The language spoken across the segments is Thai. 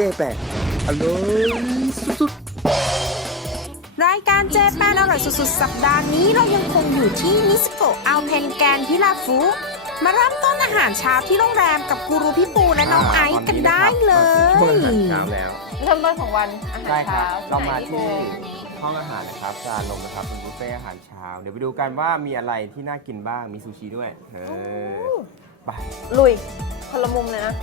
เจแปนอร่อยสุดรายการเจแปนอร่อยสุดๆ สัปดาห์นี้เรายังคงอยู่ที่นิสโกอัลเพนแกนที่ลาฟูมาเริ่มต้นอาหารเช้าที่โรงแรมกับกูรูพี่ปูและน้องไอซ์กันได้เลช่วงอาหารยเช้าแล้วเริ่มต้นของวันอาหารใช่ครัเช้าบเรามาไหนที่ปูห้องอาหารนะครับจานลงนะครับเป็นบุฟเฟ่ต์อาหารเช้า เดี๋ยวไปดูกันว่ามีอะไรที่น่ากินบ้างมีซูชิด้วย เออไปลุยคนละมุมเลยนะ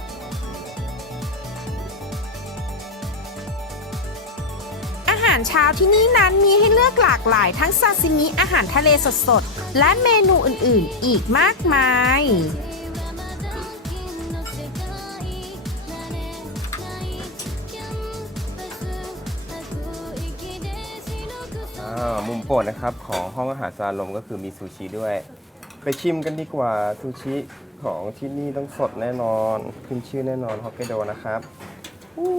อาหารเช้าที่นี่นั้นมีให้เลือกหลากหลายทั้งซาซิมิอาหารทะเลสดๆ และเมนูอื่นๆ อีกมากมาย อ่ามุมโปรดนะครับของห้องอาหารซาลมก็คือมีซูชิด้วย ไปชิมกันดีกว่าซูชิของที่นี่ต้องสดแน่นอน ขึ้นชื่อแน่นอนฮอกไกโดนะครับอู้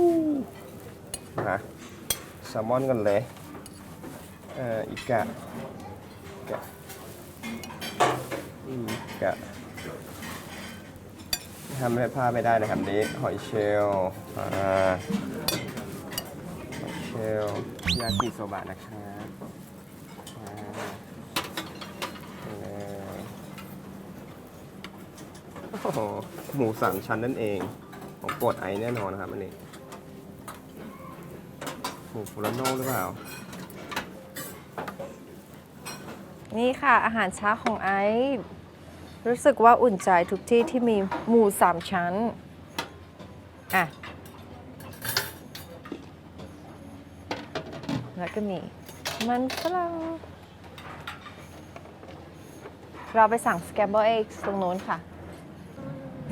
มาแซ ลมอนกันเลยเอ่ออิกะอิกะอิกะทำให้พลาดไม่ได้นะครับนี้หอยเชลล์อ่าหอยเชลล์ยากิโซบะนะครับอ่าเลยโอ้โหหมูสามชั้นนั่นเองของโปรดไอแน่นอนนะครับอันนี้ หมูฟูรานโน่หรือเปล่า นี่ค่ะ อาหารเช้าของไอซ์รู้สึกว่าอุ่นใจทุกที่ที่มีหมูสามชั้น อะ แล้วก็มีมันฝรั่งเราไปสั่งสแกมเบอร์เอ็กซ์ตรงโน้นค่ะ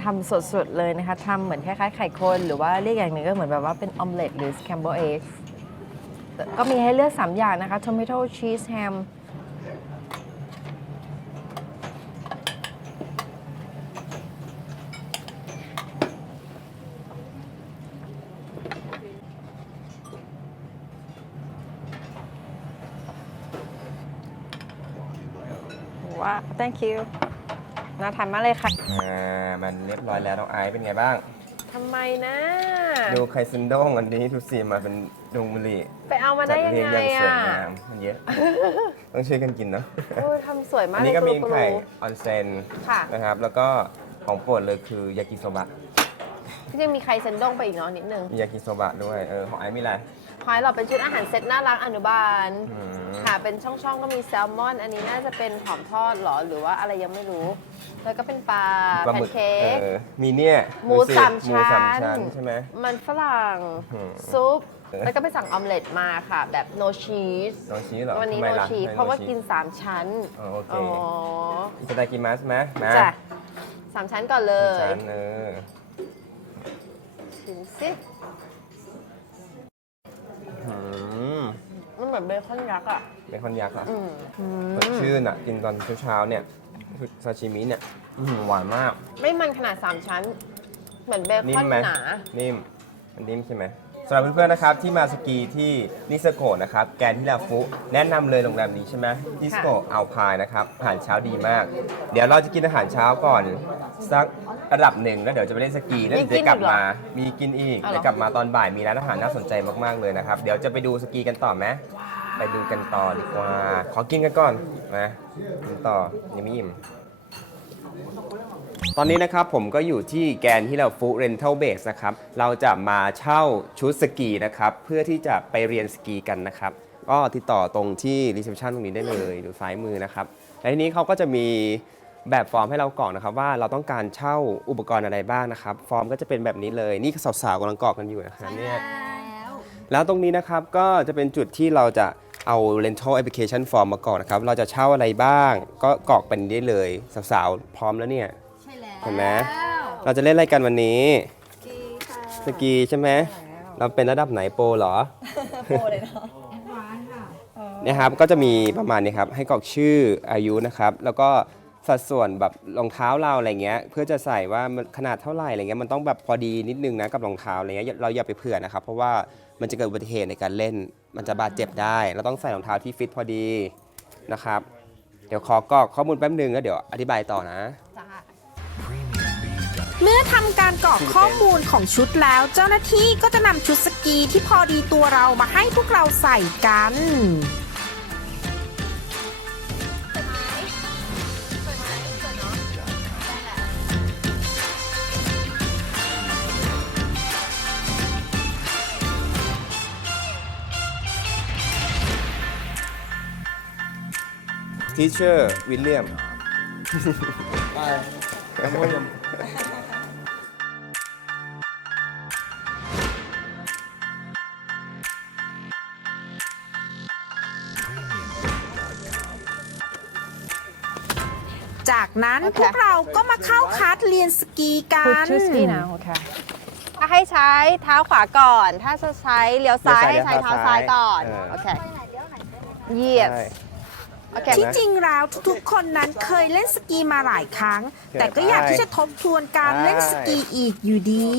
ทำสดๆเลยนะคะทำเหมือนคล้ายๆไข่คนหรือว่าเรียกอย่างหนึ่งก็เหมือนแบบว่าเป็นออมเล็ตหรือสแกมเบอร์เอ็กซ์ ก็มีให้เลือก 3 อย่างนะคะ tomato cheese ham ว้าว thank you น่าทานมากเลยค่ะ อ่ามันเรียบร้อยแล้วน้องไอซ์เป็นไงบ้างทำ ไมนะดูไข่ซินโด้งอันนี้ดูสิมาเป็นดงมะลิไปเอามาได้ยังเรียงไงอย่างสวยอะงามมันเยอะ ต้องช่วยกันกินเนาะโอ้ยทำสวยมากอันเลยนี้ก็มีปรูไข่ออนเซนค่ะ นะครับ แล้วก็ของโปรดเลยคือยากิโซบะ ที่ยังมีไข่เซนด้งไปอีกเนาะนิดนึง มียากิโซบะด้วย เออ ของไอซ์มีอะไรพอยเราเป็นชุดอาหารเซตน่ารักอนุบาล อืม ค่ะเป็นช่องๆก็มีแซลมอน อันนี้น่าจะเป็นหอมทอดเหรอหรือว่าอะไรยังไม่รู้ แล้วก็เป็นปลาปลาแพหมึนกเค้ก เออมีเนี่ยหมูดูสิสามหมูสามชั้ชั้นนใช่ไหม มันฝรั่งอืมซุป เออ แล้วก็ไปสั่งออมเล็ตมาค่ะ แบบ no cheese น้องชี้เหรอวันนี้ทำไม no ล่ะ cheese ทำไมเพราะว่าโชีสกิน 3 ชั้นอ๋อโอเคอ๋ออิตาดากิมัสไหมมาจ้ะสามชั้นก่อนเลสามย ชั้นเออ ถึงสิอืมมันเหมือนเบคอนยักษ์อะเบคอนยักษ์เหรอะอืมสดชื่นอะ กินตอนเช้าๆเนี่ยซาชิมิเนี่ยอื้อหือหวานมาก ไม่มันขนาด3ชั้น เหมือนเบนิ่คอมนไหมหนา นิ่มมันนิ่มใช่ไหม สำหรับเพื่อนๆนะครับที่มาสกีที่นิสโกะนะครับแกนที่ลาฟุแนะนำเลยโรงแรมนี้ใช่ไหมนิสโกะอัลพายนะครับอาหารเช้าดีมาก เดี๋ยวเราจะกินอาหารเช้าก่อนสักระดับหนึ่งแล้วเดี๋ยวจะไปเล่นสกีแล้วเดี๋ยวจะกลับมามีกินอีกเอาเหรอ เดี๋ยวกลับมาตอนบ่ายมีร้านอาหารน่าสนใจมากๆเลยนะครับเดี๋ยวจะไปดูสกีกันต่อไหมไปดูกันต่อดีกว่าขอกินกันก่อนนะกินต่อยังไม่อิ่ม ตอนนี้นะครับผมก็อยู่ที่แกนที่เราฟูเรนทัลเบสนะครับ เราจะมาเช่าชุดสกีนะครับ เพื่อที่จะไปเรียนสกีกันนะครับ ก็ติดต่อตรงที่รีเซพชันตรงนี้ได้เลยดูซ้ายมือนะครับ และทีนี้เขาก็จะมีแบบฟอร์มให้เรากรอกนะครับว่าเราต้องการเช่าอุปกรณ์อะไรบ้างนะครับ ฟอร์มก็จะเป็นแบบนี้เลย นี่สาวๆกำลังกรอกกันอยู่นะครับเนี่ยแล้วตรงนี้นะครับก็จะเป็นจุดที่เราจะเอา rental application form มากรอกนะครับ เราจะเช่าอะไรบ้าง ก็กรอกเป็นได้เลยสาวๆพร้อมแล้วเนี่ยใช่แล้ว เห็นไหมเราจะเล่นอะไรกันวันนี้ สกีใช่ไหมเราเป็นระดับไหนโปรเหรอโปเลยเนาะแอดวานซ์ค่ะนะครับก็จะมีประมาณนี้ครับให้กรอกชื่ออายุนะครับ แล้วก็สัดส่วนแบบรองเท้าเราอะไรเงี้ย เพื่อจะใส่ว่ามันขนาดเท่าไหร่อะไรเงี้ยมันต้องแบบพอดีนิดนึงนะกับรองเท้าอะไรเงี้ยเราอย่าไปเผื่อนะครับ เพราะว่ามันจะเกิดอุบัติเหตุในการเล่น มันจะบาดเจ็บได้ เราต้องใส่รองเท้าที่ฟิตพอดีนะครับ เดี๋ยวขอกรอกข้อมูลแป๊บนึงแล้วเดี๋ยวอธิบายต่อนะจ้า เมื่อทำการกรอกข้อมูลของชุดแล้ว เจ้าหน้าที่ก็จะนำชุดสกีที่พอดีตัวเรามาให้พวกเราใส่กันทีเชอร์วิลเลียมจาก นั้นโอเค พวกเราก็มาเข้าคลาสเรียนสกีกั Put น to ski now โอเคถ้าให้ใช้เท้าขวาก่อน ถ้าจะใช้เลี้ยวซ้ายให้ใช้เท้าซ้ายก่อนโอเค yes โอเค ที่จริงแล้วทุกๆคนนั้นเคยเล่นสกีมาหลายครั้ง แต่ก็อยากที่จะทบทวนการเล่นสกีอีกอยู่ดี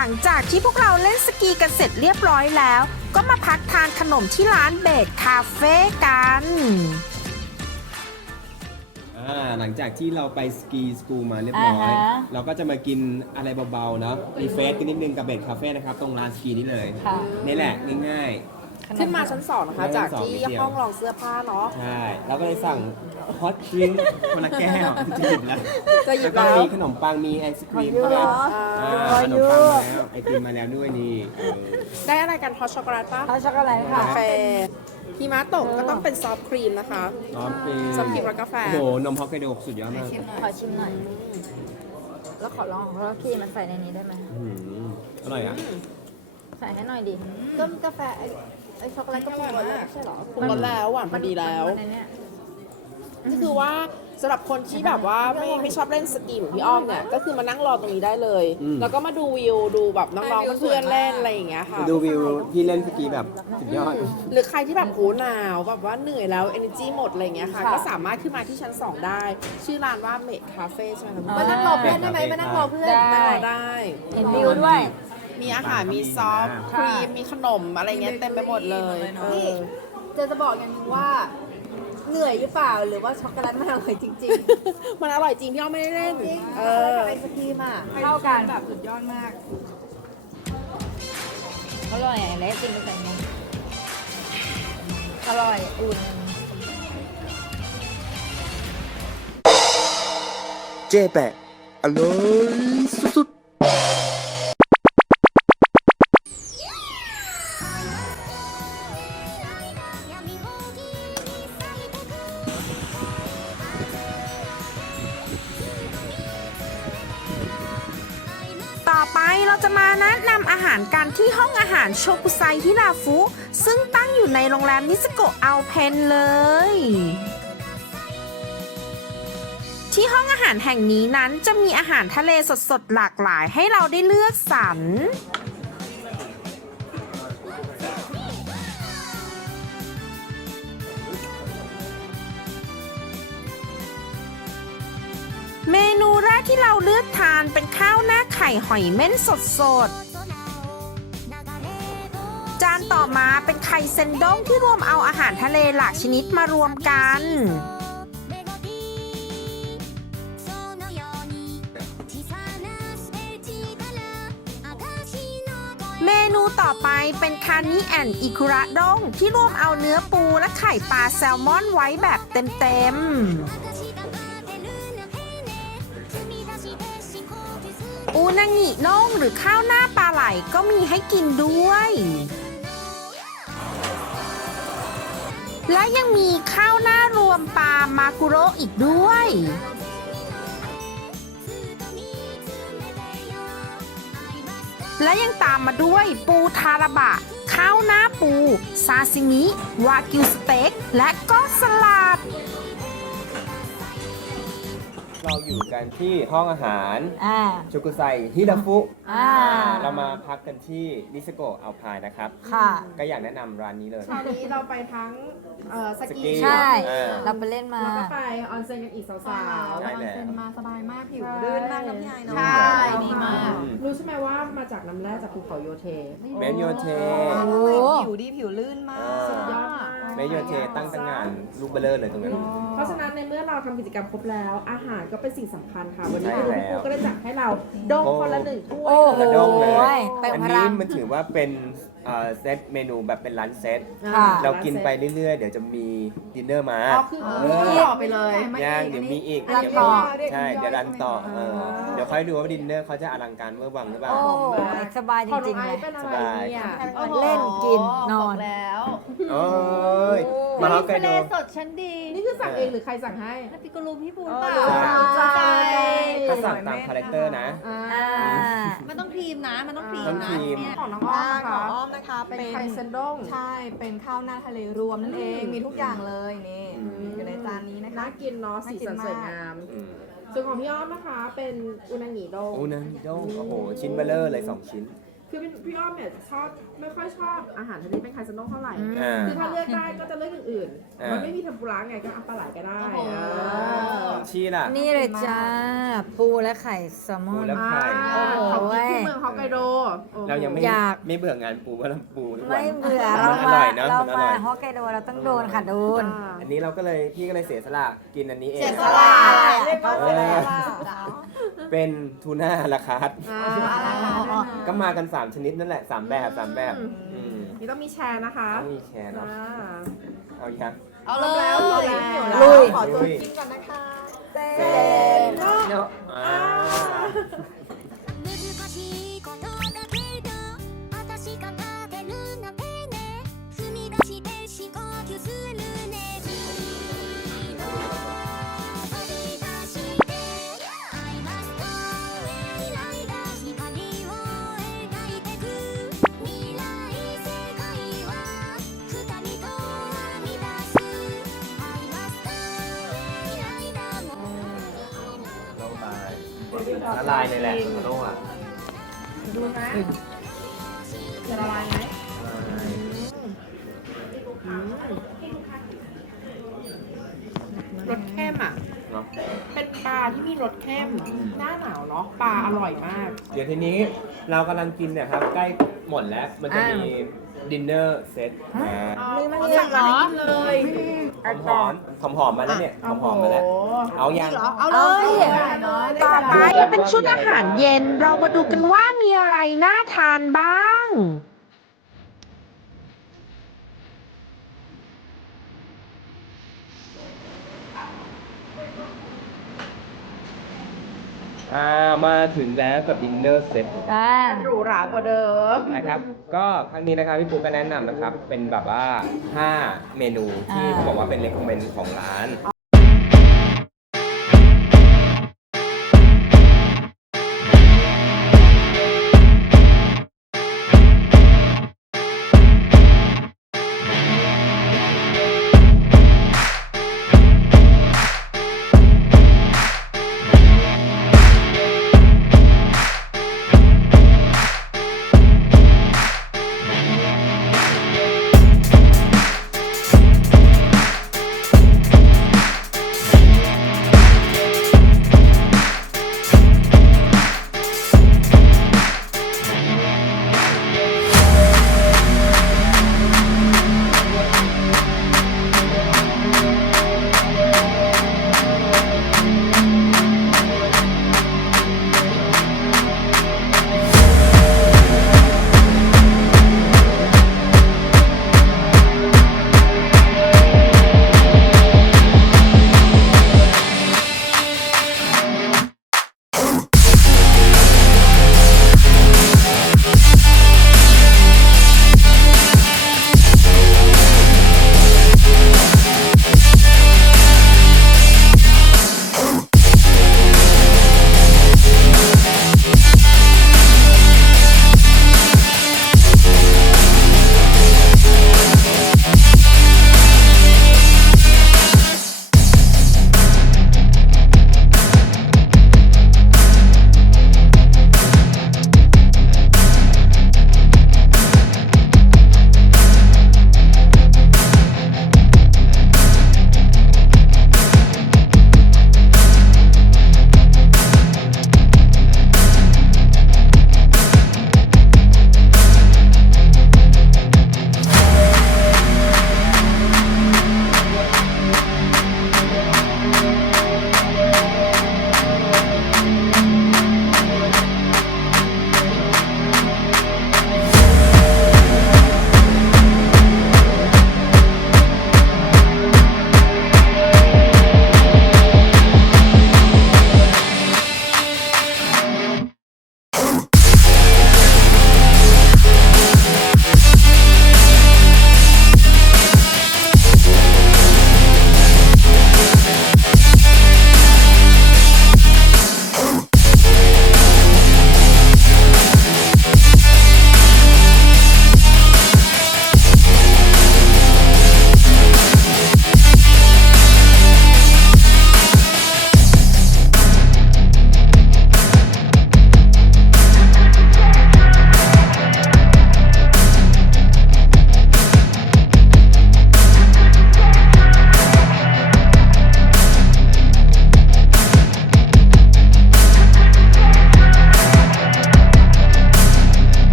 ลังจากที่พวกเราเล่นสกีกันเสร็จเรียบร้อยแล้ว ก็มาพักทานขนมที่ร้านเบดคาเฟ่กัน อ่าหลังจากที่เราไปสกีสกูลมาเรียบร้อย อ่าฮะ เราก็จะมากินอะไรเบาๆเนาะรีเฟรชกันนิดนึงกับเบดคาเฟ่นะครับ ตรงร้านสกีนี่เลย ค่ะ นี่แหละง่าย ขึ้นมาชั้นสองนะคะชั้จากนสองที่นิดเดียวห้องรองเสื้อผ้าเนาะๆใช่เราก็เลยสั่งฮอตดริงคนละแก้วจะหยิบแล้วจะหยิบแล้วแล้วก็มีขนมปังมีไอศครีมด้วยอ่าอ่าขนมปังมาแล้วไอติมมาแล้วด้วยนี่เออได้อะไรกันฮอตช็อกโกแลตปะเอาช็อกโกแลตกาค่ะแฟหิมะตกก็ต้องเป็นซอฟต์ครีมนะคะซอฟต์ครีมซอฟต์ครีมและกาแฟโอ้โหนมฮอกไกโดสุดยอดมากขอชิมหน่อยแล้วขอลองเพราะว่าคีมันใส่ในนี้ได้ไหมอื้อหืออร่อยอะใส่ให้หน่อยดิก็กาแฟ ไอ้ไอ้ช็อกโกแลตก็ปรุงรสแล้วไม่ใช่เหรอปรุงรสแล้วหวานพอดีแล้ว มันในเนี้ยก็คือว่าสำหรับคนที่แบบว่าไม่ไม่ชอบเล่นสกีเหมือนพี่อ้อมเนี่ยก็คือมานั่งรอตรงนี้ได้เลย อืม แล้วก็มาดูวิวดูแบบน้องๆเพื่อนๆเล่นอะไรอย่างเงี้ยค่ะ ดูวิวที่เล่นสกีแบบสุดยอด หรือใครที่แบบโหหนาวแบบว่าเหนื่อยแล้ว energy หมดอะไรอย่างเงี้ยค่ะ ก็สามารถขึ้นมาที่ชั้น 2 ได้ ชื่อร้านว่าเมดคาเฟ่ใช่ไหมคะมานั่งรอเพื่อนได้ไหมมานั่งรอเพื่อนได้นั่งรอได้ เห็นวิวด้วย มีอาหาร มีซอฟต์ครีม มีขนมอะไรเงี้ยเต็มไปหมดเลยเอนี่อ จะจะบอกอย่างหนึงว่า เหนื่อยหรือเปล่าหรือว่าช็อกโกแลตมันอร่อยจริงมันอร่อยจริงพี่อ้อมไม่ได้เล่นๆจริงเอเอออ ไอศครีมอะเข้ากันแบบสุดยอดมาก อร่อยอะแล้วจริงไปใส่ไงอร่อยอุ่น เจ๊แปะอร่อยสุดต่ เราจะมาแนะนำอาหารกันที่ห้องอาหารโชกุไซฮิราฟุ ซึ่งตั้งอยู่ในโรงแรมนิสโกะอัลเพนเลย ที่ห้องอาหารแห่งนี้นั้นจะมีอาหารทะเลสดๆ หลากหลายให้เราได้เลือกสรร ทานเป็นข้าวหน้าไข่หอยเม่นสดๆ จานต่อมาเป็นไข่เซนด้งที่รวมเอาอาหารทะเลหลากชนิดมารวมกัน เมนูต่อไปเป็นคานิแอนอิคุระด้งที่รวมเอาเนื้อปูและไข่ปลาแซลมอนไว้แบบเต็มๆ นางิน่งหรือข้าวหน้าปลาไหลก็มีให้กินด้วย และยังมีข้าวหน้ารวมปลามากุโรอีกด้วย และยังตามมาด้วยปูทาระบะ ข้าวหน้าปู ซาซิมิ วากิวสเต็ก และก็สลัด เราอยู่กันที่ห้องอาหารอ่าชุกุไซฮิราฟุอ่า เรามาพักกันที่นิสโกะอัลพายนะครับ ค่ะ ก็อยากแนะนำร้านนี้เลย คราวนี้เราไปทั้งเอ่อสสกีกี ใช่ เออ เราไปเล่นมา แล้วก็ไปออนเซ็นกันอีกสาวใช่แล้ว เซ็นมาสบายมากผิวๆลื่นมากนะพี่ไอเนาะใช่ ดีมาก อืม รู้ใช่ไหมว่ามาจากน้ำแร่จากภูเขาโยเท เมนโยเท โอ้ผิวดีผิวลื่นมากสุดยอดมาก เมนโยเทตั้งตั้งงานลูกเบลเลอร์เลยตรงนั้น เพราะฉะนั้นในเมื่อเราทำกิจกรรมครบแล้ว อาหารก็เป็นสิ่งสำคัญค่ะ วันนี้ใช่คุณแล้วครูก็ได้จัดให้เราดงคนละหนึ่งถ้วยโอ้โห กระด้งเลย เต็มอันพนี้ลังมันถือว่าเป็นเอ่อเซตเมนูแบบเป็นร้านเซต ค่ะ เรากินไปเรื่อยๆ เดี๋ยวจะมีดินเนอร์มาอ๋อคือเอคืออต่อไปเลย ย่างเดี๋ยวมีอีกรันเดี๋ยวต่อมีใช่ เดี๋ยวรันต่อเออเดี๋ยวค่อยดูว่าดินเนอร์เขาจะอลังการเวอร์วังหรือเปล่า โอ้สบายจของริน้องงๆไอเลยซ์เป็นอะไรเนี่ยเล่นกินนอนบกแล้ว โอ้ย มาฮอกไกทะโด เลสดชั้นดีนี่คือสั่งเองหรือใครสั่งให้ แล้วปิกโกลูพี่ปูนเออเปล่าใช่เขาสั่งตามคาแรคเตอร์นะ อ่าอ่ามันต้องครีมนะ มันต้องครีมต้องนะครีม เนี่ย ของน้องอ้อมนะขคะองอ้อมนะคะ เป็เป็นนไข่เซนด้ง ใช่ เป็นข้าวหน้าทะเลรวมนั่นเอง มีทุกอย่างเลยนี่อยู่ในจานนี้นะคะ น่ากินเนาะสีสันสวยงาม อืมส่วนของพี่อ้อมนะคะ เป็นอุนางิโดง โอ้นะโดงโอ้โห ชิ้นเบลเลอร์เลย2ชิ้น คือเป็นพี่อ้อมเนี่ยชอบไม่ค่อยชอบอาหารทะเลเป็นไข่เซนด้งเท่าไหร่ อ่า คือถ้าเลือกได้ก็จะเลือกอย่างอื่น อ่ามั มันไม่มีเทมปุระไงก็เอาปลาไหลก็ได้โอ้โห อ่าชีล่ะ นี่เลยจ้า ปูและไข่แซลมอปูน และไข่อ่าโอ้โห ของกินที่เมืองฮอกไกโดโอ้โหเรายังไม่อยาก ไม่เบื่องานปูเพราะเราปูทุกวัน ไม่เบื่อมัเรานอมาร่อยเนอะเรามันอมาร่อย ฮอกไกโดเราต้องโดนค่ะโดน อ่า อันนี้เราก็เลยพี่ก็เลยเสียสละกินอันนี้เอง เสียสละ เรียกว่าเออ เป็นทูน่าราคาร์ทอ่าก็มากัน 3 ชนิดนั่นแหละ 3 แบบ3แบบอืมนี่ต้องมีแชร์นะคะต้องมีแชร์เนาะอ่า เอายังเอาเลยแล้วหมดแล้วลุย ขอตัวลุยกินก่อนนะคะเต้เนาะอ่า ละลายเลยแหละโลอะดูนะจะละลายไหมรสเข้มอะ เนาะเป็นปลาที่มีรสเข้ม หน้าหนาวเนาะปลาอร่อยมาก เดี๋ยวทีนี้เรากำลังกินเนี่ยครับใกล้ หมดแล้ว มันจะมีดินเนอร์เซตมานี่มันเอาเรียสั่กงเหรมาอให้กินเลยหอมหอมหอมๆมาแล้วเนี่ยหอมหอมๆมาแล้ว เอายังเอาเลยต่อไปเป็นชุดอาหารเย็นเรามาดูกันว่ามีอะไรน่าทานบ้าง อ่ามาถึงแล้วกับดินเนอร์เซตอ่าหรูหรากว่าเดิมนะครับ ก็ครั้งนี้นะครับพี่ปูก็แนะนำนะครับ เป็นแบบว่า 5 เมนูที่เขาบอกว่าเป็น recommend ของร้าน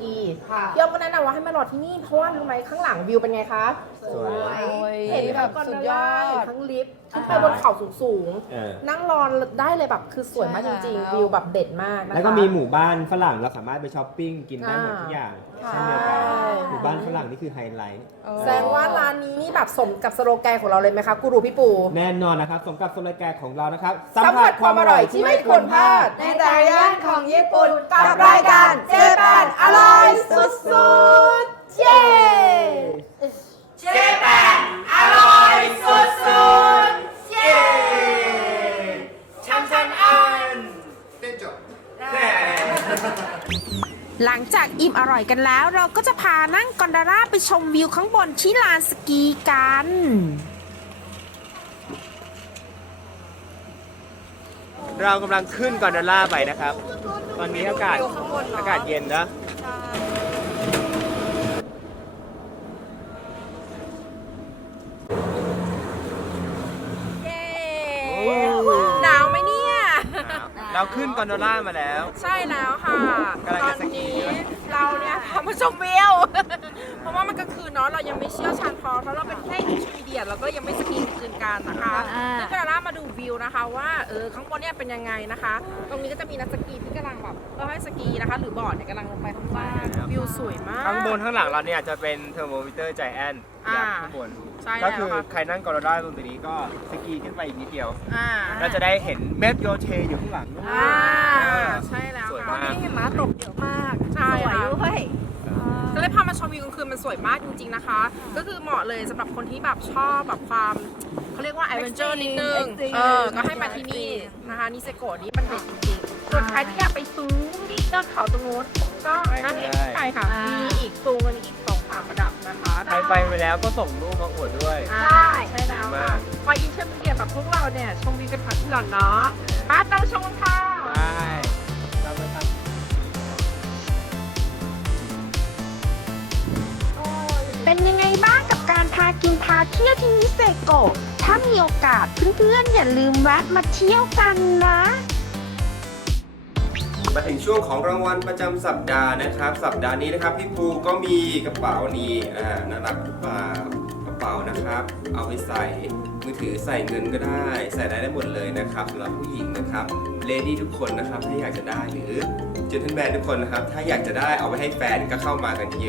กีไม่ชอบสกีพี่อ้อมก็แนะนำว่าให้มารอที่นี่เพราะว่ารู้ไหมข้างหลังวิวเป็นไงคะ สวย เห็นแบบทั้งสุดกยอนอโดล่าดทั้งลิฟต์ขึ้นไปบนเขาสูงเออ ๆ นั่งรอได้เลยแบบคือสวยมากจริงใช่แล้ว ๆ วิวแบบเด็ดมากนะคะ แล้วก็มีหมู่บ้านฝรั่งเราสามารถไปช้อปปิ้งกินได้หมดทุกอย่างอ่า เช่นเดียวกันใช่หมู่บ้านฝรั่งนี่คือไฮไลท์ แสดงว่าร้านนี้นี่แบบสมกับสโลแกนของเราเลยไหมคะกูรูพี่ปู แน่นอนนะครับสมกับโซลแกนของเรานะครับสัมผัสความอร่อยที่ไม่ควรพลาด ในแต่ละย่านของญี่ปุ่นกับรายการเจแปนอร่อยสุดๆ เย้หลั อิ่มอร่อยกันแล้ว เราก็จะพานั่งกอนดาร่าไปชมวิวข้างบนที่ลานสกีกัน เรากำลังขึ้นกอนโดล่าไปนะครับ ตอนนี้อากาศอากาศเย็นนะหนาวไหมเนี่ย เราขึ้นกอนโดล่ามาแล้ว ใช่แล้วค่ะ กำลังตอจะนสกีนี้ ใช่ไหม เราเนี่ยทำมาชมวิวเพราะว่ามันกลางคืนเนาะเรายังไม่เชี่ยวชาญพอเพราะเราเป็นแค่อินชูเดียเราก็ยังไม่สกีกลางคืนกันนะคะซึ่งกระล่ามาดูวิวนะคะว่าเออข้างบนเนี่ยเป็นยังไงนะคะ ตรงนี้ก็จะมีนักสกีที่กำลังแบบเออให้สกีนะคะ หรือบอร์ดเนี่ยกำลังลงไปข้างล่างวิวสวยมาก ข้างบนข้างหลังเราเนี่ยจะเป็นเทอร์โมมิเตอร์ใจแอนอ่าข้างบน ใช่แล้วก็คือค่ะใครนั่งกอนโดล่าตรงนี้ก็สกีขึ้นไปอีกนิดเดียว อ่าเราจะได้เห็นเม็ดโยเทอยู่ข้างหลังด้วย อ่าใช่แล้วสวยค่ะ มาก นี่ม้าตกเยอะมากใช่สวยค่ะ ด้วยก็เลยพามาชมวิวกลางคืนมันสวยมากจริงๆนะคะ ก็คือเหมาะเลยสำหรับคนที่แบบชอบแบบความเขาเรียกว่าแอดเวนเจอร์นิดนึง Extreme เออ ก็ให้มาที่นี่นะคะนิเซโกะนี่มันเด็ดจริงๆส่วนใครที่อยากไปซูงที่ยอดเขาตรงนู้นก็นั่นเองใช่ค่ะมีอีกซูงกันอีกสองสามระดับนะคะใครไปไปแล้วก็ส่งรูปมาอวดด้วย ใช่ใช่แล้วค่ะพออินเทอร์มีเดียแบบพวกเราเนี่ยชมวิวกันผ่านที่หล่อนเนาะมาตั้งชมกันค่ะ ยังไงบ้างกับการพากินพาเที่ยวที่นิเซโกะถ้ามีโอกาสเพื่อนๆอย่าลืมแวะมาเที่ยวกันนะ มาถึงช่วงของรางวัลประจำสัปดาห์นะครับ สัปดาห์นี้นะครับพี่ภูก็มีกระเป๋านี้อ่าน่ารักหรือเปล่ากระเป๋านะครับ เอาไปใส่มือถือใส่เงินก็ได้ ใส่ได้ได้หมดเลยนะครับสำหรับผู้หญิงนะครับเลดี้ทุกคนนะครับถ้าอยากจะได้หรือเจนเทนแบนทุกคนนะครับถ้าอยากจะได้เอาไปให้แฟนก็เข้ามากันเยอะ